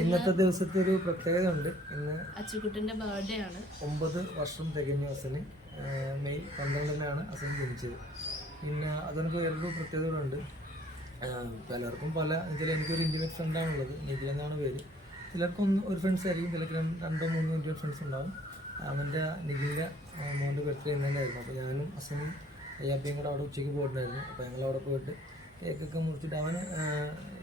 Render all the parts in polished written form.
ഇന്നത്തെ ദിവസത്തെ ഒരു പ്രത്യേകത ഉണ്ട്. ഇന്ന് അച്ചുകുട്ടന്റെ ബർത്ത്ഡേ ആണ്. 9 വർഷം തികഞ്ഞ ഹസന്. മെയ് 12-നാണ് ഹസൻ ജനിച്ചത്. പിന്നെ അതിനൊക്കെ വേറൊരു പ്രത്യേകതകളുണ്ട്. പലർക്കും പല എനിക്കൊരു ഇൻറ്റിമേറ്റ് ഫ്രണ്ടാണുള്ളത്. നിഖിൽ എന്നാണ് പേര്. ചിലർക്കും ഒരു ഫ്രണ്ട്സ് ആയിരിക്കും, ചിലർക്ക് 2-3 ഇൻറ്റിമേറ്റ് ഫ്രണ്ട്സ് ഉണ്ടാവും. അവൻ്റെ നിഖിലിൻ്റെ മോൻ്റെ ബർത്ത്ഡേ ഇന്ന് തന്നെയായിരുന്നു. അപ്പോൾ ഞാനും ഹസനും അയ്യാപ്പയും കൂടെ അവിടെ ഉച്ചയ്ക്ക് പോയിട്ടുണ്ടായിരുന്നു. അപ്പോൾ ഞങ്ങളവിടെ പോയിട്ട് കേക്കൊക്കെ മുറിച്ചിട്ട് അവൻ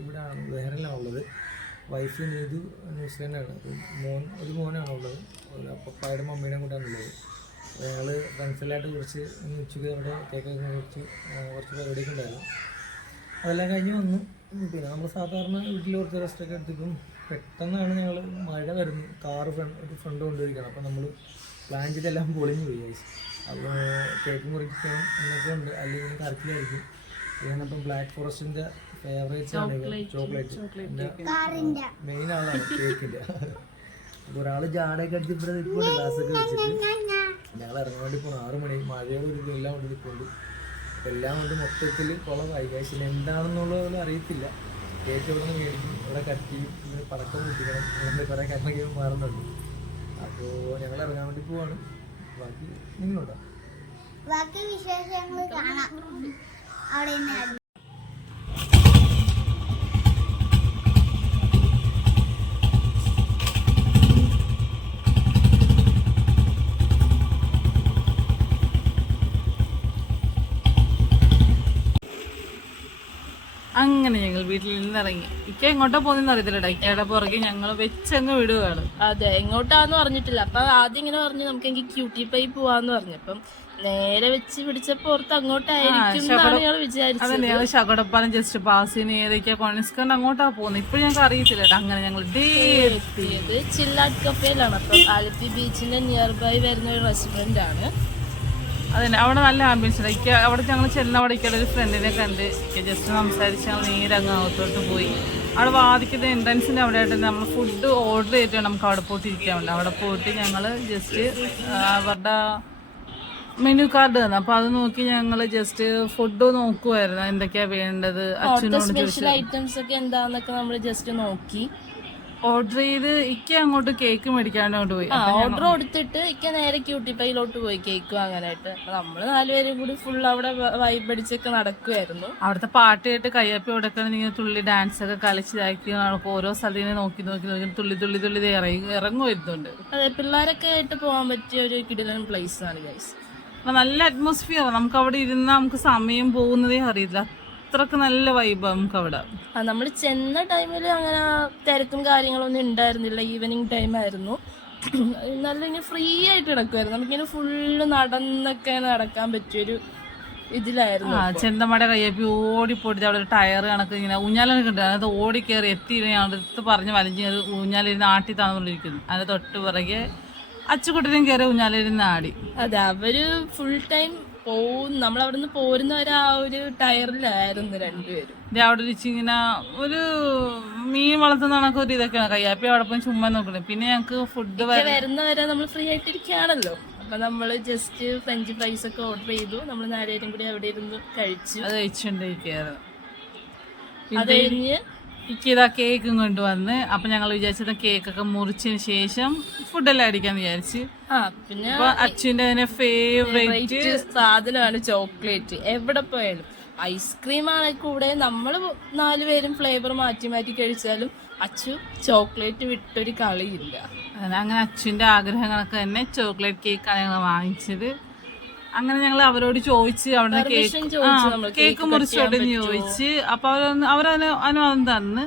ഇവിടെ ബഹ്റിനിലാണ് ഉള്ളത്. വൈഫ് നീതു ന്യൂസിലൻഡാണ്. ഒരു മോനാണുള്ളത്. പപ്പായുടെ മമ്മീടെ കൂടെയാണുള്ളത്. അപ്പോൾ ഞങ്ങൾ ഫ്രണ്ട്സിലായിട്ട് കുറച്ച് ഉച്ചയ്ക്ക് അവിടെ കേക്കൊക്കെ മുറിച്ച് കുറച്ച് പരിപാടിയൊക്കെ ഉണ്ടായിരുന്നു. അതെല്ലാം കഴിഞ്ഞ് വന്നു. പിന്നെ നമ്മൾ സാധാരണ വീട്ടിൽ കുറച്ച് റെസ്റ്റൊക്കെ എടുത്തിട്ടും പെട്ടെന്നാണ് ഞങ്ങൾ മഴ വരുന്നു. ഒരു ഫ്രണ്ട് കൊണ്ടുവരികയാണ്. അപ്പോൾ നമ്മൾ പ്ലാൻ ചെയ്തെല്ലാം പൊളിഞ്ഞു പോയി. അപ്പോൾ കേക്ക് മുറിക്കണം എന്നൊക്കെ ഉണ്ട്, അല്ലെങ്കിൽ കറക്കിലായിരിക്കും. ഞാനപ്പം ബ്ലാക്ക് ഫോറസ്റ്റിൻ്റെ ഫേവറേറ്റ്സ് ആണ് ചോക്ലേറ്റ്. എൻ്റെ മെയിൻ ആളാണ് കേക്കിൻ്റെ. അപ്പോൾ ഒരാൾ ജാടയൊക്കെ അടിച്ചപ്പോൾ ഇപ്പോൾ ഗ്ലാസ്സൊക്കെ വെച്ചിട്ട് ഞങ്ങൾ ഇറങ്ങാൻ വേണ്ടി പോകണം. 6 മണി മഴയോട് ഒരു എല്ലാം കൊണ്ട് നിൽക്കുന്നുണ്ട്. എല്ലാം കൊണ്ട് മൊത്തത്തിൽ കുളമായി. കാശിന് എന്താണെന്നുള്ളത് അറിയത്തില്ല. കേക്ക് ഇവിടെ നിന്ന് മേടിക്കും, ഇവിടെ കട്ട് ചെയ്യും, ഇതിന് പടക്കം പൊട്ടിക്കണം, അങ്ങനെ കുറേ കാര്യങ്ങളൊക്കെ മാറുന്നുണ്ട്. അപ്പോൾ ഞങ്ങൾ ഇറങ്ങാൻ വേണ്ടി പോവാണ്. ബാക്കി നിങ്ങളുണ്ടോ? ബാക്കി വിശേഷങ്ങൾ കാണാം അവിടെ നിന്ന്. അങ്ങനെ ഞങ്ങൾ വീട്ടിൽ നിന്നിറങ്ങി. ഇക്ക എങ്ങോട്ടാ പോകുന്നതെന്ന് അറിയത്തില്ല. ഇക്കയുടെ പുറകെ ഞങ്ങൾ വെച്ചങ്ങ് വിടുകയാണ്. അതെ, എങ്ങോട്ടാന്ന് പറഞ്ഞിട്ടില്ല. അപ്പൊ ആദ്യം ഇങ്ങനെ പറഞ്ഞു നമുക്ക് എനിക്ക് ക്യൂട്ടി പൈ പോവാന്ന് പറഞ്ഞു. അപ്പം നേരെ വെച്ച് പിടിച്ചപ്പോ ഓർത്ത് അങ്ങോട്ടായിരിക്കും വിചാരിച്ചത്. അതന്നെ, ഞങ്ങൾ ശകടപ്പാലം ജസ്റ്റ് പാസിന് ഏതൊക്കെയാ കോണിസ്കണ്ട് അങ്ങോട്ടാ പോകുന്നത്. ഇപ്പൊ ഞങ്ങൾക്ക് അറിയത്തില്ല. അങ്ങനെ ഞങ്ങൾ എത്തിയത് ചില്ലാട്ട് കഫേയിലാണ്. അപ്പം ആലപ്പി ബീച്ചിന്റെ നിയർ ബൈ വരുന്ന ഒരു റെസ്റ്റോറന്റ് ആണ്. അതന്നെ, അവിടെ നല്ല ആംബിയൻസ് ഉണ്ട്. അവിടെ ഞങ്ങൾ ചെല്ലുന്ന അവിടെ ഒരു ഫ്രണ്ടിനെ കണ്ട് ജസ്റ്റ് സംസാരിച്ച് ഞങ്ങൾ നേരെ അങ്ങ് അകത്തോട്ട് പോയി. അവിടെ വാദിക്കുന്ന എൻട്രൻസിൻ്റെ അവിടെ ആയിട്ട് നമ്മൾ ഫുഡ് ഓർഡർ ചെയ്തിട്ട് നമുക്ക് അവിടെ പോയിട്ട് ഇരിക്കാറുണ്ട്. അവിടെ പോയിട്ട് ഞങ്ങൾ ജസ്റ്റ് അവരുടെ മെനു കാർഡ് തന്നു. അപ്പോൾ അത് നോക്കി ഞങ്ങൾ ജസ്റ്റ് ഫുഡ് നോക്കുമായിരുന്നു, എന്തൊക്കെയാ വേണ്ടത്. അച്ഛനോട് സ്പെഷ്യൽ ഐറ്റംസ് ഒക്കെ എന്താന്നൊക്കെ നമ്മൾ ജസ്റ്റ് നോക്കി ഓർഡർ ചെയ്ത് ഇക്ക അങ്ങോട്ട് കേക്ക് മേടിക്കാനോട്ട് പോയി. ഓർഡർ കൊടുത്തിട്ട് ഇക്ക നേരെ ക്യൂട്ടി പൈയിലോട്ട് പോയി കേക്ക് വാങ്ങാനായിട്ട്. നമ്മള് 4 പേരും കൂടി ഫുൾ അവിടെ വൈബ് അടിച്ചൊക്കെ നടക്കുമായിരുന്നു. അവിടുത്തെ പാട്ട് കേട്ട് കയ്യപ്പി കൊടുക്കണം, ഇങ്ങനെ തുള്ളി ഡാൻസ് ഒക്കെ കളിച്ചിതാക്കി ഓരോ സ്ഥലത്തിനെ നോക്കി തുള്ളി തുള്ളി തുള്ളി ഇറങ്ങി വരുന്നുണ്ട്. അതെ, പിള്ളേരൊക്കെ ആയിട്ട് പോകാൻ പറ്റിയ ഒരു കിടിലൻ പ്ലേസ് ആണ് ഗൈസ്. നല്ല അറ്റ്മോസ്ഫിയർ. നമുക്ക് അവിടെ ഇരുന്നാൽ നമുക്ക് സമയം പോകുന്നതേ അറിയില്ല. അത്രക്ക് നല്ല വൈബ് നമുക്ക് അവിടെ. നമ്മൾ ചെന്ന ടൈമിൽ അങ്ങനെ തിരക്കും കാര്യങ്ങളൊന്നും ഉണ്ടായിരുന്നില്ല. ഈവനിങ് ടൈം ആയിരുന്നു. നല്ല ഇങ്ങനെ ഫ്രീ ആയിട്ട് നടക്കുമായിരുന്നു. നമുക്കിങ്ങനെ ഫുള്ള് നടന്നൊക്കെ നടക്കാൻ പറ്റിയൊരു ഇതിലായിരുന്നു. ചെന്തമട കയ്യപ്പി ഓടിപ്പോയിട്ട് അവിടെ ഒരു ടയർ കണക്ക് ഇങ്ങനെ ഊഞ്ഞാലൊക്കെ ഉണ്ട്. അത് ഓടി കയറി എത്തി അടുത്ത് പറഞ്ഞ് വലിഞ്ഞ് കയറി ഊഞ്ഞാലിരുന്ന് ആട്ടി തന്നുകൊണ്ടിരിക്കുന്നു. അതിന് തൊട്ട് പിറകെ അച്ചുകുട്ടനും കയറി ഊഞ്ഞാലിരുന്ന് ആടി. അതെ, അവര് ഫുൾ ടൈം നമ്മളവിടെ നിന്ന് പോരുന്നവരെ ആ ഒരു ടയറിലായിരുന്നു 2 പേരും. അവിടെ ഇങ്ങനെ ഒരു മീൻ വളർത്തുന്ന കണക്ക് ഒരു ഇതൊക്കെയാണ്. കയ്യാപ്പി അവിടെ പോയി ചുമ്മാ നോക്കണേ. പിന്നെ ഞങ്ങൾക്ക് ഫുഡ് വരുന്നവരെ നമ്മൾ ഫ്രീ ആയിട്ടിരിക്കുകയാണല്ലോ. അപ്പൊ നമ്മള് ജസ്റ്റ് ഫ്രഞ്ച് ഫ്രൈസ് ഒക്കെ ഓർഡർ ചെയ്തു. നമ്മൾ 4 പേരും കൂടി അവിടെ ഇരുന്ന് കഴിച്ചു. അത് കഴിച്ചുകൊണ്ടിരിക്കുകയായിരുന്നു. അത് കഴിഞ്ഞ് ഇതാ കേക്കും കൊണ്ടുവന്ന്. അപ്പൊ ഞങ്ങൾ വിചാരിച്ചത് കേക്കൊക്കെ മുറിച്ചതിന് ശേഷം ഫുഡെല്ലാം അടിക്കാന്ന് വിചാരിച്ച്. പിന്നെ അച്ഛൻ്റെ ഫേവറേറ്റ് സാധനമാണ് ചോക്ലേറ്റ്. എവിടെ പോയാലും ഐസ്ക്രീം ആണ് കൂടെ. നമ്മൾ 4 പേരും ഫ്ലേവർ മാറ്റി മാറ്റി കഴിച്ചാലും അച്ചു ചോക്ലേറ്റ് വിട്ടൊരു കളിയില്ല. അങ്ങനെ അച്ഛൻ്റെ ആഗ്രഹങ്ങളൊക്കെ തന്നെ ചോക്ലേറ്റ് കേക്കാണ് ഞങ്ങൾ വാങ്ങിച്ചത്. അങ്ങനെ ഞങ്ങൾ അവരോട് ചോദിച്ച് അവിടെ കേക്ക് മുറിച്ചോട്ടെന്ന് ചോദിച്ച്. അപ്പൊ അനുവാദം തന്ന്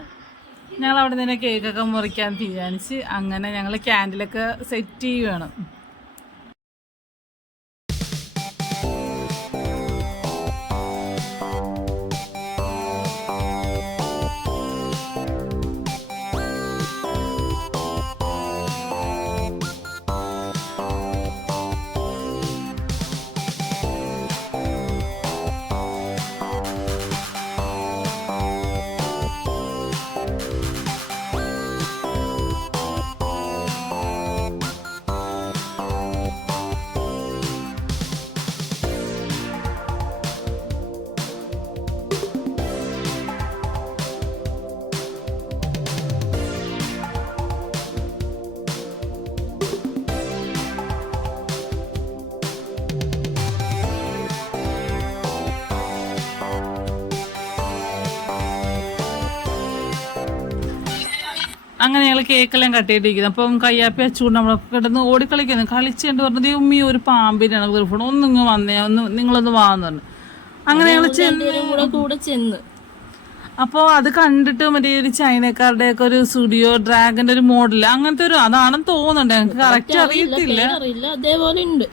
ഞങ്ങൾ അവിടെ നിന്ന് കേക്കൊക്കെ മുറിക്കാൻ തീരുമാനിച്ച്. അങ്ങനെ ഞങ്ങൾ ക്യാൻഡിലൊക്കെ സെറ്റ് ചെയ്യുകയാണ്. അങ്ങനെ ഞങ്ങൾ കേക്കെല്ലാം കട്ടിയിട്ടിരിക്കുന്നത്. അപ്പം കയ്യാപ്പി അച്ചുകൊണ്ട് നമ്മളൊക്കെ കിടന്ന് ഓടിക്കളിക്കുന്നു. കളിച്ചുകൊണ്ട് പറഞ്ഞത് ഉമ്മി ഒരു പാമ്പിനാണ് ഗർഭണം, ഒന്നിങ്ങ് വന്നേ, നിങ്ങളൊന്ന് വാന്ന് പറഞ്ഞു. അങ്ങനെ ഞങ്ങൾ കൂടെ ചെന്ന് അപ്പോൾ അത് കണ്ടിട്ട് മറ്റേ ഒരു ചൈനക്കാരുടെ ഒക്കെ ഒരു സ്റ്റുഡിയോ ഡ്രാഗന്റെ ഒരു മോഡൽ അങ്ങനത്തെ ഒരു അതാണെന്ന് തോന്നുന്നുണ്ട്, ഞങ്ങൾക്ക് കറക്റ്റ് അറിയത്തില്ല. അതേപോലെ ഉണ്ട്.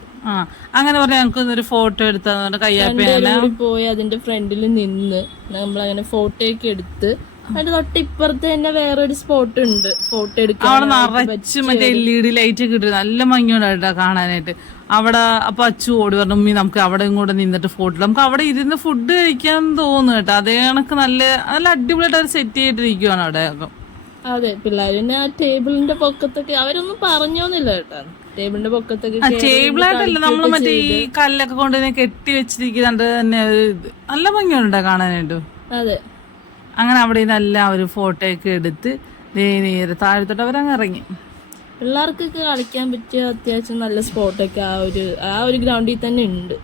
അങ്ങനെ പറഞ്ഞ ഞങ്ങൾക്ക് ഒരു ഫോട്ടോ എടുത്താൽ കയ്യാപ്പി പോയി അതിന്റെ ഫ്രണ്ടിൽ നിന്ന് നമ്മളങ്ങനെ ഫോട്ടോ ഒക്കെ എടുത്ത് അതിന്റെ തൊട്ടിപ്പുറത്ത് തന്നെ വേറൊരു സ്പോട്ട് ഉണ്ട് ഫോട്ടോ എടുക്കാൻ. അവിടെ നിറച്ച് മറ്റേ LED ലൈറ്റ് കിട്ടി നല്ല ഭംഗിയുണ്ടായിട്ടാ കാണാനായിട്ട്. അവിടെ അപ്പൊ അച്ചു ഓടി പറഞ്ഞു ഉമ്മി നമുക്ക് അവിടെ കൂടെ നിന്നിട്ട് ഫോട്ടോ, നമുക്ക് അവിടെ ഇരുന്ന് ഫുഡ് കഴിക്കാൻ തോന്നുന്നു കേട്ടോ. അതേ കണക്ക് നല്ല നല്ല അടിപൊളിയായിട്ട് അവർ സെറ്റ് ചെയ്തിട്ടിരിക്കുവാണ് അവിടെ. അതെ, പിള്ളേർ പിന്നെ ആ ടേബിളിന്റെ പൊക്കത്തൊക്കെ അവരൊന്നും പറഞ്ഞോന്നില്ല കേട്ടോ. ടേബിളിന്റെ പൊക്കത്തൊക്കെ ടേബിളായിട്ടല്ല, നമ്മൾ മറ്റേ ഈ കല്ലൊക്കെ കൊണ്ട് കെട്ടി വെച്ചിരിക്കുന്നുണ്ട് തന്നെ. നല്ല ഭംഗിയുണ്ടാ കാണാനായിട്ട്. അതെ, അങ്ങനെ അവിടെ നല്ല ഒരു ഫോട്ടോ ഒക്കെ എടുത്ത് നേരെ താഴത്തോട്ട് അവരങ്ങ് ഇറങ്ങി. പിള്ളേർക്കൊക്കെ കളിക്കാൻ പറ്റിയ അത്യാവശ്യം നല്ല സ്പോട്ടൊക്കെ ആ ഒരു ഗ്രൗണ്ടിൽ തന്നെ ഉണ്ട്.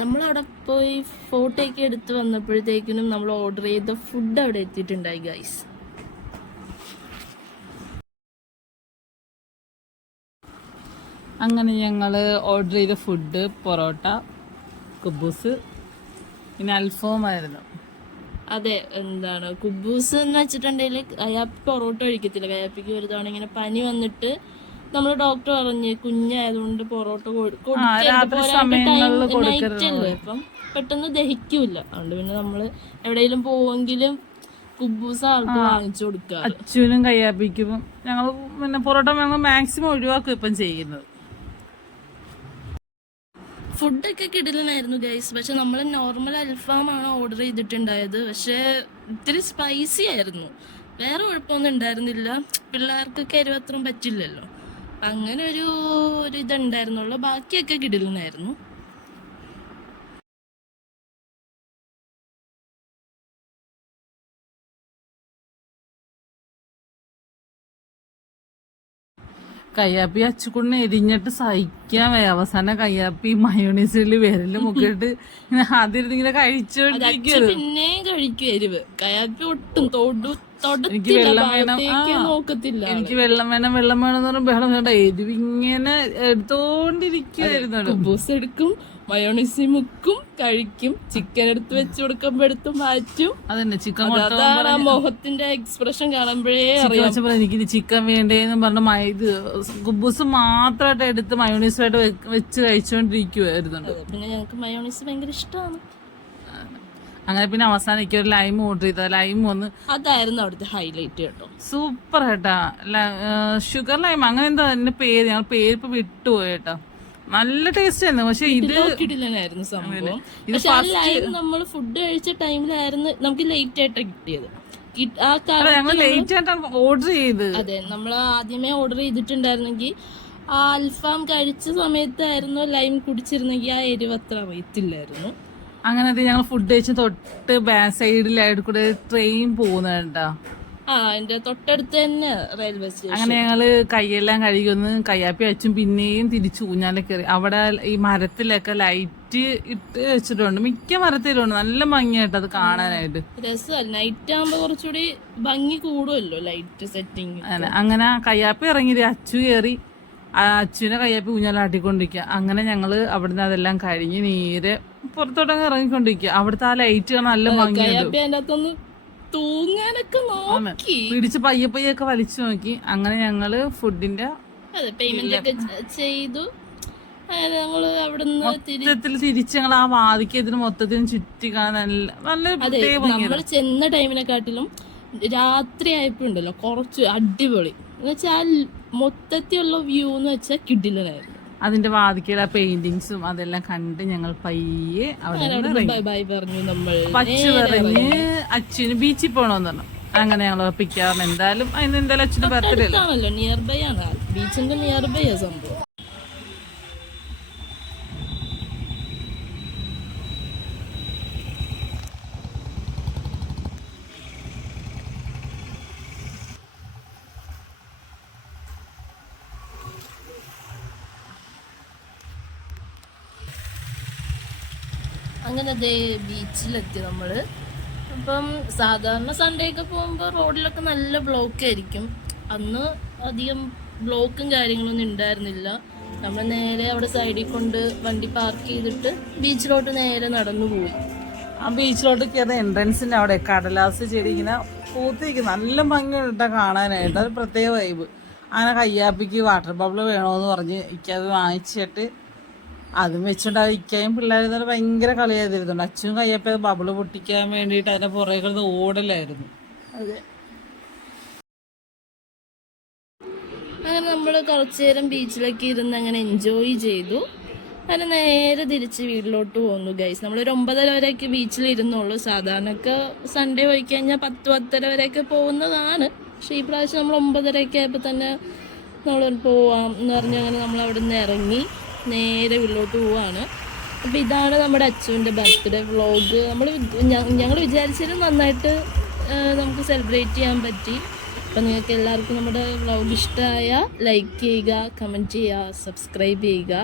നമ്മളവിടെ പോയി ഫോട്ടോ ഒക്കെ എടുത്ത് വന്നപ്പോഴത്തേക്കിനും നമ്മൾ ഓർഡർ ചെയ്ത ഫുഡ് അവിടെ എത്തിയിട്ടുണ്ടായി ഗൈസ്. അങ്ങനെ ഞങ്ങൾ ഓർഡർ ചെയ്ത ഫുഡ് പൊറോട്ട, കുബൂസ്, പിന്നെ അൽഫാമായിരുന്നു. അതെ, എന്താണ് കുബൂസ് എന്ന് വെച്ചിട്ടുണ്ടെങ്കിൽ കയ്യാപ്പി പൊറോട്ട കഴിക്കത്തില്ല. കയ്യാപ്പിക്ക് ഒരു തവണ ഇങ്ങനെ പനി വന്നിട്ട് നമ്മൾ ഡോക്ടർ പറഞ്ഞ് കുഞ്ഞായതുകൊണ്ട് പൊറോട്ട നൈറ്റല്ലേ, അപ്പം പെട്ടെന്ന് ദഹിക്കൂല. അതുകൊണ്ട് പിന്നെ നമ്മള് എവിടെയെങ്കിലും പോവെങ്കിലും കുബൂസ് ആൾക്ക് വാങ്ങിച്ചു കൊടുക്കുക. അച്ഛനും കയ്യാപ്പിക്കും ഞങ്ങൾ പിന്നെ പൊറോട്ട ഞങ്ങൾ മാക്സിമം ഒഴിവാക്കും ഇപ്പം ചെയ്യുന്നത്. ഫുഡൊക്കെ കിടിലനായിരുന്നു ഗൈസ്. പക്ഷെ നമ്മൾ നോർമൽ അൽഫാമാണ് ഓർഡർ ചെയ്തിട്ടുണ്ടായത്. പക്ഷെ ഇത്തിരി സ്പൈസി ആയിരുന്നു. വേറെ കുഴപ്പമൊന്നും ഉണ്ടായിരുന്നില്ല. പിള്ളേർക്കൊക്കെ എരിവത്രയും പറ്റില്ലല്ലോ, അങ്ങനെ ഒരു ഇതുണ്ടായിരുന്നുള്ളൂ. ബാക്കിയൊക്കെ കിടിലനായിരുന്നു. കയ്യാപ്പി അച്ചുക്കുണ്ണിനെ എരിഞ്ഞിട്ട് സഹിക്കാൻ വയ്യ. അവസാനം കയ്യാപ്പി മയോണീസിൽ വിരല് മുക്കിട്ട് ഇങ്ങനെ ആദ്യം ഇങ്ങനെ കഴിച്ചോണ്ടിരിക്കും. പിന്നെയും കഴിക്കും എരിവ്. കയ്യാപ്പി ഒട്ടും എനിക്ക് വെള്ളം വേണം, എനിക്ക് വെള്ളം വേണം വെള്ളം വേണം എന്ന് പറഞ്ഞ ബഹളം വേണ്ട. എരിവ് ഇങ്ങനെ എടുത്തോണ്ടിരിക്കുവായിരുന്നു. കുബൂസ് എടുക്കും, മയോണീസ് മുക്കും, കഴിക്കും. ചിക്കൻ എടുത്ത് വെച്ച് കൊടുക്കുമ്പോ എടുത്ത് മാറ്റും. അതന്നെ ചിക്കൻ അതാണ് ആ മുഖത്തിന്റെ എക്സ്പ്രഷൻ കാണുമ്പോഴേ അറിയാം. എനിക്ക് ചിക്കൻ വേണ്ടേന്ന് പറഞ്ഞ ഇത് കുബൂസ് മാത്രമായിട്ട് എടുത്ത് മയോണീസുമായിട്ട് വെച്ച് കഴിച്ചോണ്ടിരിക്കുവായിരുന്നു. പിന്നെ ഞങ്ങൾക്ക് മയോണീസ് ഭയങ്കര ഇഷ്ടമാണ്. അങ്ങനെ പിന്നെ അവസാനം എനിക്ക് ഒരു ലൈം ഓർഡർ ചെയ്ത ലൈം വന്ന് അതായിരുന്നു അവിടുത്തെ ഹൈലൈറ്റ് കേട്ടോ. സൂപ്പർ കേട്ടാ. ഷുഗർ ലൈം അങ്ങനെ എന്താ അതിന്റെ പേര്, ഞങ്ങൾ പേര് ഇപ്പൊ വിട്ടുപോയി കേട്ടോ. നല്ല ടേസ്റ്റ് ആയിരുന്നു. പക്ഷെ ഇത് കിടിലനായിരുന്നു സംഭവം. പക്ഷെ ആ ലൈം നമ്മൾ ഫുഡ് കഴിച്ച ടൈമിലായിരുന്നു നമുക്ക് ലേറ്റ് ആയിട്ട് കിട്ടിയത്. ഞങ്ങൾ ലേറ്റ് ആയിട്ടാണ് ഓർഡർ ചെയ്ത്. അതെ, നമ്മൾ ആദ്യമേ ഓർഡർ ചെയ്തിട്ടുണ്ടായിരുന്നെങ്കിൽ ആ അൽഫാം കഴിച്ച സമയത്തായിരുന്നു ലൈം കുടിച്ചിരുന്നെങ്കിൽ ആ എരിവ് അത്ര അറിയത്തില്ലായിരുന്നു. അങ്ങനെ ഞങ്ങൾ ഫുഡ് കഴിച്ച് തൊട്ട് ബാക്ക് സൈഡിലായിട്ട് കൂടെ ട്രെയിൻ പോകുന്നുണ്ടാ. അതിന്റെ തൊട്ടടുത്ത് തന്നെ റെയിൽവേ സ്റ്റേഷൻ. അങ്ങനെ ഞങ്ങള് കൈയെല്ലാം കഴുകുന്നു. കയ്യാപ്പി അച്ചും പിന്നെയും തിരിച്ചു ഊഞ്ഞാലെ കയറി. അവിടെ ഈ മരത്തിലൊക്കെ ലൈറ്റ് ഇട്ട് വെച്ചിട്ടുണ്ട്, മിക്ക മരത്തിലുണ്ട്. നല്ല ഭംഗിയായിട്ട് അത് കാണാനായിട്ട്. രസമല്ല, നൈറ്റ് ആകുമ്പോ കുറച്ചുകൂടി ഭംഗി കൂടുമല്ലോ ലൈറ്റ് സെറ്റിങ്. അങ്ങനെ കയ്യാപ്പി ഇറങ്ങി അച്ചു കയറി. അച്ചുവിനെ കയ്യാപ്പി ഊഞ്ഞാലാട്ടിക്കൊണ്ടിരിക്കുക. അങ്ങനെ ഞങ്ങള് അവിടുന്ന് അതെല്ലാം കഴിഞ്ഞ് നേരെ പുറത്തോട്ടങ്ങ് ഇറങ്ങിക്കൊണ്ടിരിക്കുക. അവിടുത്തെ ആ ലൈറ്റ് കാണാൻ നല്ല ഭംഗിയുണ്ട്. തൂങ്ങാനൊക്കെ നോക്കി പിടിച്ച് പയ്യെ പയ്യൊക്കെ വലിച്ചു നോക്കി. അങ്ങനെ ഞങ്ങള് ഫുഡിന്റെ പേയ്മെന്റ് ഒക്കെ ചെയ്തു. മൊത്തത്തിൽ തിരിച്ച് ഞങ്ങൾ ആ വാതിക്ക് ഇതിന് മൊത്തത്തിനും ചുറ്റി കാണാൻ നല്ല നമ്മൾ ചെന്ന ടൈമിനെക്കാട്ടിലും രാത്രി ആയപ്പോ ഉണ്ടല്ലോ കുറച്ച് അടിപൊളി. എന്നുവെച്ചാൽ മൊത്തത്തിലുള്ള വ്യൂ എന്ന് വെച്ചാൽ കിടിലനായിരുന്നു. അതിന്റെ വാതിക്കൽ ആ പെയിന്റിങ്സും അതെല്ലാം കണ്ട് ഞങ്ങൾ പയ്യെ ബൈ ബൈ പറഞ്ഞു. നമ്മൾ പച്ചു പറഞ്ഞ് അച്ഛന് ബീച്ചിൽ പോണോന്ന് പറഞ്ഞു. അങ്ങനെ ഞങ്ങൾ പിക്കാറുണ്ട്. എന്തായാലും അതിന് എന്തായാലും അച്ഛന് ബർത്ത്ഡേ ആണല്ലോ, നിയർ ബൈ ആണ്, ബീച്ചിന്റെ നിയർ ബൈ ആ സംഭവം. അങ്ങനെ ബീച്ചിലെത്തി നമ്മള്. അപ്പം സാധാരണ സൺഡേ ഒക്കെ പോകുമ്പോൾ റോഡിലൊക്കെ നല്ല ബ്ലോക്ക് ആയിരിക്കും. അന്ന് അധികം ബ്ലോക്കും കാര്യങ്ങളൊന്നും ഉണ്ടായിരുന്നില്ല. നമ്മൾ നേരെ അവിടെ സൈഡിൽ കൊണ്ട് വണ്ടി പാർക്ക് ചെയ്തിട്ട് ബീച്ചിലോട്ട് നേരെ നടന്നു പോയി. ആ ബീച്ചിലോട്ട് കയറുന്ന എൻട്രൻസിൻ്റെ അവിടെ കടലാസ് ചെടി ഇങ്ങനെ പൂത്തിരിക്കും, നല്ല ഭംഗിയുണ്ടാ കാണാനായിട്ട്. അത് പ്രത്യേക വൈബ്. അങ്ങനെ കയ്യാപ്പിക്ക് വാട്ടർ ബബിൾ വേണമെന്ന് പറഞ്ഞ് ഇക്കത് വാങ്ങിച്ചിട്ട് അതും വെച്ചിട്ട് ഇക്കയും പിള്ളേരും തന്നെ ഭയങ്കര കളിയാതിരുന്നുണ്ട്. അച്ഛനും കയ്യപ്പ ബബിള് പൊട്ടിക്കാൻ വേണ്ടിയിട്ട് അതിൻ്റെ പുറകെ ഓടലായിരുന്നു. അതെ, അങ്ങനെ നമ്മൾ കുറച്ചു നേരം ബീച്ചിലൊക്കെ ഇരുന്ന് അങ്ങനെ എൻജോയ് ചെയ്തു. അങ്ങനെ നേരെ തിരിച്ച് വീട്ടിലോട്ട് പോന്നു ഗൈസ്. നമ്മളൊരു 9:30 വരെയൊക്കെ ബീച്ചിൽ ഇരുന്നുള്ളൂ. സാധാരണയൊക്കെ സൺഡേ പോയി കഴിഞ്ഞാൽ 10-10:30 വരെയൊക്കെ പോകുന്നതാണ്. പക്ഷേ ഈ പ്രാവശ്യം നമ്മൾ 9:30 ആയപ്പോൾ തന്നെ നമ്മൾ പോവാം എന്ന് പറഞ്ഞ് അങ്ങനെ നമ്മൾ അവിടെ നിന്ന് ഇറങ്ങി നേരെ വീട്ടിലോട്ട് പോവാണ്. അപ്പോൾ ഇതാണ് നമ്മുടെ അച്ചുവിൻ്റെ ബർത്ത്ഡേ വ്ളോഗ്. ഞങ്ങൾ വിചാരിച്ചത് നന്നായിട്ട് നമുക്ക് സെലിബ്രേറ്റ് ചെയ്യാൻ പറ്റി. അപ്പം നിങ്ങൾക്ക് എല്ലാവർക്കും നമ്മുടെ വ്ളോഗ് ഇഷ്ടമായ ലൈക്ക് ചെയ്യുക, കമൻറ്റ് ചെയ്യുക, സബ്സ്ക്രൈബ് ചെയ്യുക.